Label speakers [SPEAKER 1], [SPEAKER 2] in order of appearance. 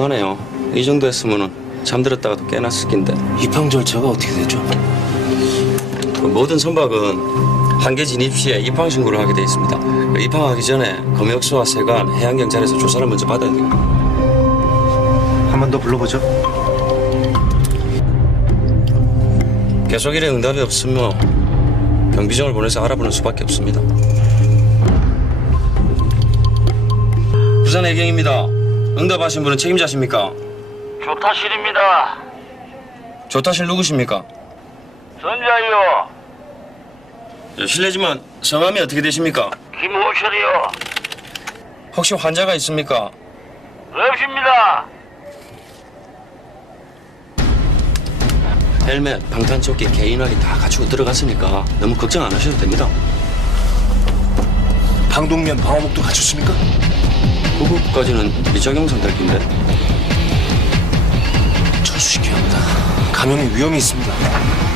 [SPEAKER 1] 멍하네요. 이 정도 했으면은 잠들었다가도 깨났을 낀데.
[SPEAKER 2] 입항 절차가 어떻게 되죠?
[SPEAKER 1] 그 모든 선박은 한계 진입 시에 입항 신고를 하게 돼 있습니다. 그 입항하기 전에 검역소와 세관, 해양경찰에서 조사를 먼저 받아야 돼요.
[SPEAKER 3] 한 번 더 불러보죠.
[SPEAKER 1] 계속 일에 응답이 없으면 경비정을 보내서 알아보는 수밖에 없습니다. 부산 해경입니다. 응답하신 분은 책임자십니까?
[SPEAKER 4] 조타실입니다.
[SPEAKER 1] 조타실 누구십니까?
[SPEAKER 4] 선자요.
[SPEAKER 1] 실례지만 성함이 어떻게 되십니까?
[SPEAKER 4] 김호철이요.
[SPEAKER 1] 혹시 환자가 있습니까?
[SPEAKER 4] 없습니다.
[SPEAKER 1] 헬멧, 방탄조끼, 개인화기 다 갖추고 들어갔으니까 너무 걱정 안 하셔도 됩니다.
[SPEAKER 2] 방독면 방어복도 갖췄습니까?
[SPEAKER 1] 그것까지는 미적용 선택인데.
[SPEAKER 2] 철수시켜야 합니다. 감염의 위험이 있습니다.